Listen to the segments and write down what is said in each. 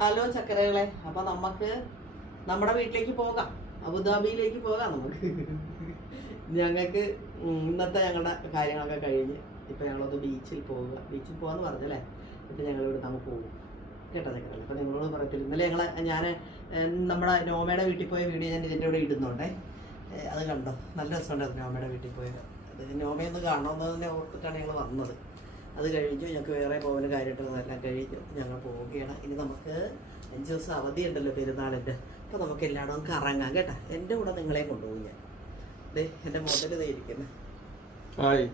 Hello ചക്കരകളെ അപ്പൊ നമുക്ക് നമ്മുടെ വീട്ടിലേക്ക് പോകാം. അബുദാബിയിലേക്ക് പോകാം നമുക്ക്. ഞങ്ങൾക്ക് ഇന്നത്തെ ഞങ്ങളുടെ കാര്യങ്ങളൊക്കെ കഴിഞ്ഞ് ഇപ്പൊ ഞങ്ങളൊന്ന് ബീച്ചിൽ പോവുക. ബീച്ചിൽ പോവാന്ന് പറഞ്ഞല്ലേ? ഇപ്പൊ ഞങ്ങൾ ഇവിടെ നമുക്ക് പോകും കേട്ടോ ചക്കരകളെ? അപ്പൊ നിങ്ങളോട് പറയത്തില്ല. ഇന്നലെ ഞങ്ങളെ ഞാൻ നമ്മുടെ നോമയുടെ വീട്ടിൽ പോയ വീഡിയോ ഞാൻ ഇതിന്റെ കൂടെ ഇടുന്നുണ്ടേ. അത് കണ്ടോ? നല്ല രസമുണ്ടായിരുന്നു നോമയുടെ വീട്ടിൽ പോയത് അത് നോമയൊന്ന് കാണണമെന്ന് തന്നെ ഓർത്തിട്ടാണ് ഞങ്ങൾ വന്നത്. അത് കഴിഞ്ഞു. ഞങ്ങൾക്ക് വേറെ പോകുന്ന കാര്യങ്ങളെല്ലാം കഴിഞ്ഞു. ഞങ്ങൾ പോവുകയാണ്. ഇനി നമുക്ക് അഞ്ച് ദിവസം അവധി ഉണ്ടല്ലോ പെരുന്നാളിന്റെ അപ്പോൾ നമുക്ക് എല്ലായിടവും കറങ്ങാം കേട്ടോ. എന്റെ കൂടെ നിങ്ങളെ കൊണ്ടുപോകും ഞാൻ. ദേ എന്റെ മുതൽ ദേ ഇരിക്കുന്നത് ഹായ്.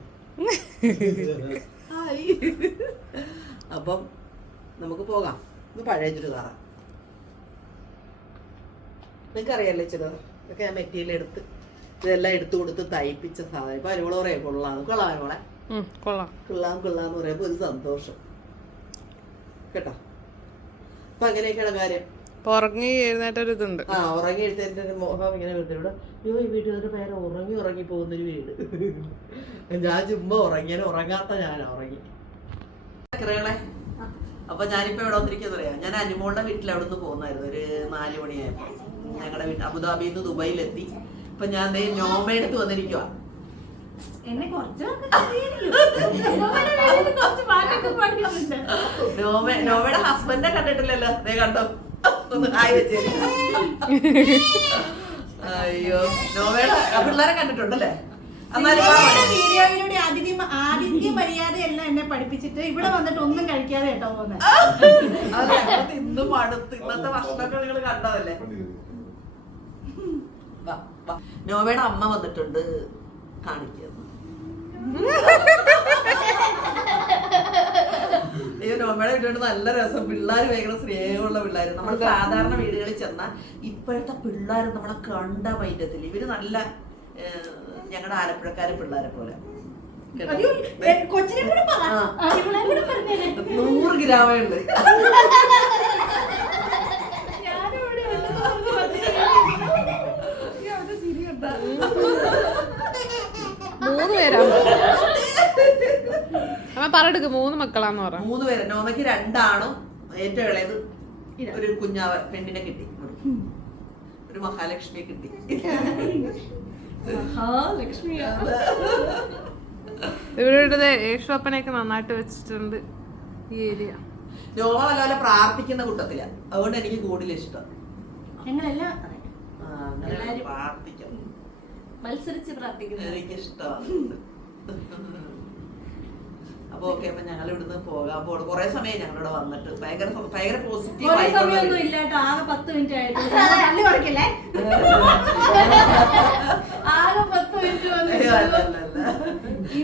അപ്പം നമുക്ക് പോകാം. ഇന്ന് പഴയ ചുരിദാറ. നിങ്ങൾക്കറിയാലോ ചുരിദാർ ഇതൊക്കെ ഞാൻ മെറ്റീരിയൽ എടുത്ത് ഇതെല്ലാം എടുത്തു കൊടുത്ത് തയ്പ്പിച്ച സാധനം. ഇപ്പം അരുവളോറേ കൊള്ളാം. കൊള്ളാം അരുവളെ കൊള്ളാം. കൊള്ളാം കൊള്ളാം എന്ന് പറയുമ്പോൾ ഒരു സന്തോഷം. കേട്ടോ? അപ്പൊ അങ്ങനെയൊക്കെയാണ് കാര്യം. ഉറങ്ങി എഴുന്നേറ്റൊരിതുണ്ട് ആ ഉറങ്ങി എഴുന്നേറ്റ ഒരു മുഖം ഇങ്ങനെ വീട്ടിലൂടെ അയ്യോ ഈ വീട്ടുകാരുടെ പേര് ഉറങ്ങി ഉറങ്ങി പോകുന്നൊരു വീട്. ഞാൻ ചുമ്മാ ഉറങ്ങിയാലും ഉറങ്ങാത്ത ഞാൻ ഉറങ്ങി. ചക്കരകളെ അപ്പൊ ഞാനിപ്പോ എവിടെ വന്നിരിക്കുന്നത് അറിയാം? ഞാൻ അനുമോളുടെ വീട്ടിൽ അവിടെ നിന്ന് പോകുന്നായിരുന്നു ഒരു നാല് മണിയായപ്പോ. ഞങ്ങളുടെ വീട്ടിൽ അബുദാബിയിൽ നിന്ന് ദുബായിലെത്തി. ഇപ്പൊ ഞാൻ നോമയെടുത്ത് വന്നിരിക്കുക എന്നെ നോമയുടെ ഹസ്ബൻഡിനെ കണ്ടിട്ടില്ലല്ലോ? ദേ കണ്ടോ? ഒന്ന് ഹായ് വെച്ചേ. അയ്യോ നോവയുടെ പിള്ളേരെ കണ്ടിട്ടുണ്ടല്ലേ. വീഡിയോയിലൂടെ ആതിഥ്യ ആതിഥ്യ മര്യാദയെല്ലാം എന്നെ പഠിപ്പിച്ചിട്ട് ഇവിടെ വന്നിട്ട് ഒന്നും കഴിക്കാതെ കേട്ടോ പോകുന്നത് അതെ, അത് ഇന്നും മടുത്ത്. ഇന്നത്തെ ഭക്ഷണമൊക്കെ നിങ്ങൾ കണ്ടതല്ലേ? വാ, വാ. നോവയുടെ അമ്മ വന്നിട്ടുണ്ട്. കാണിക്കുന്നു. അയ്യോ നോമയുടെ വീട്ടിലോട്ട് നല്ല രസം. പിള്ളേർ ഭയങ്കര സ്നേഹമുള്ള പിള്ളേർ നമ്മൾ സാധാരണ വീടുകളിൽ ചെന്നാൽ ഇപ്പോഴത്തെ പിള്ളേർ നമ്മളെ കണ്ട പൈറ്റത്തില്ല ഇവർ നല്ല ഞങ്ങളുടെ ആലപ്പുഴക്കാരെ പിള്ളേരെ പോലെ. നൂറ് ഗ്രാമേ ഉണ്ട് ഞാനിവിടെ ഉണ്ടെന്ന് പറഞ്ഞ് അയ്യോ, അവന്റെ ചിരി കണ്ടാ. മൂന്ന് പേരാ അമ്മ പറയെടുക്ക് മൂന്ന് മക്കളാന്ന് പറ. മൂന്ന് പേര് നോമയ്ക്ക് രണ്ടാണും ഏറ്റവും ഇളയത് ഒരു കുഞ്ഞാവ പെണ്ണിനെ കിട്ടി. ഒരു മഹാലക്ഷ്മിയെ കിട്ടി. മഹാലക്ഷ്മിയാ. ഇവരുടെ യേശുപ്പനെയൊക്കെ നന്നായിട്ട് വെച്ചിട്ടുണ്ട് ഈ ഏരിയ. നോമ നല്ലപോലെ പ്രാർത്ഥിക്കുന്ന കൂട്ടത്തില. അതുകൊണ്ട് എനിക്ക് കൂടുതൽ ഇഷ്ടം. ഞങ്ങളെല്ലാം അതെ, മത്സരിച്ച് പ്രാർത്ഥിക്കുന്നത്. എനിക്കിഷ്ടമാണ് അപ്പൊ ഓക്കെ അപ്പൊ ഞങ്ങൾ ഇവിടുന്ന് പോകാൻ പോകണം കുറെ സമയം ഞങ്ങളിവിടെ വന്നിട്ട് ഭയങ്കര ഭയങ്കര പോസിറ്റീവ് ഒരേ സമയമൊന്നും ഇല്ല കേട്ടോ ആകെ പത്ത് മിനിറ്റ് ആയിട്ട്. ആകെ പത്ത് മിനിറ്റ്.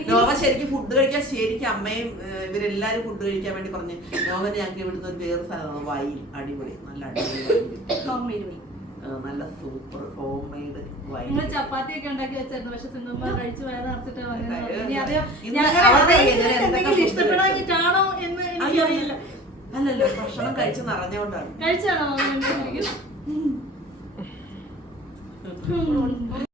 നോമ ശരിക്കും ഫുഡ് കഴിക്കാൻ ശരിക്കും അമ്മയും ഇവരെല്ലാരും ഫുഡ് കഴിക്കാൻ വേണ്ടി പറഞ്ഞു. നോമന് ഞങ്ങൾക്ക് ഇവിടുന്ന് ഒരു വേറെ സ്ഥലമാണ് വൈൻ അടിപൊളി. നല്ല അടിപൊളി നല്ല സൂപ്പർ ഹോം മെയ്ഡ് നിങ്ങൾ ചപ്പാത്തി ഒക്കെ ഉണ്ടാക്കി വെച്ചായിരുന്നു. പക്ഷെ സിന്ധുമ്മ കഴിച്ചു വയറ് നിറച്ചിട്ട് വന്നത്. കഴിവ് ഇനി അത് ഇന്ന് ഞങ്ങളെ അവരുടെ അറിയിച്ചിട്ട് ഇങ്ങനെ എന്തൊക്കെ എന്തെങ്കിലും food ഇഷ്ടപ്പെടാഞ്ഞിട്ടാണോ എന്ന് എനിക്കറിയില്ല അല്ലല്ലോ. ഭക്ഷണം കഴിച്ച് നിറഞ്ഞുകൊണ്ടാണ് കഴിച്ചാണോ?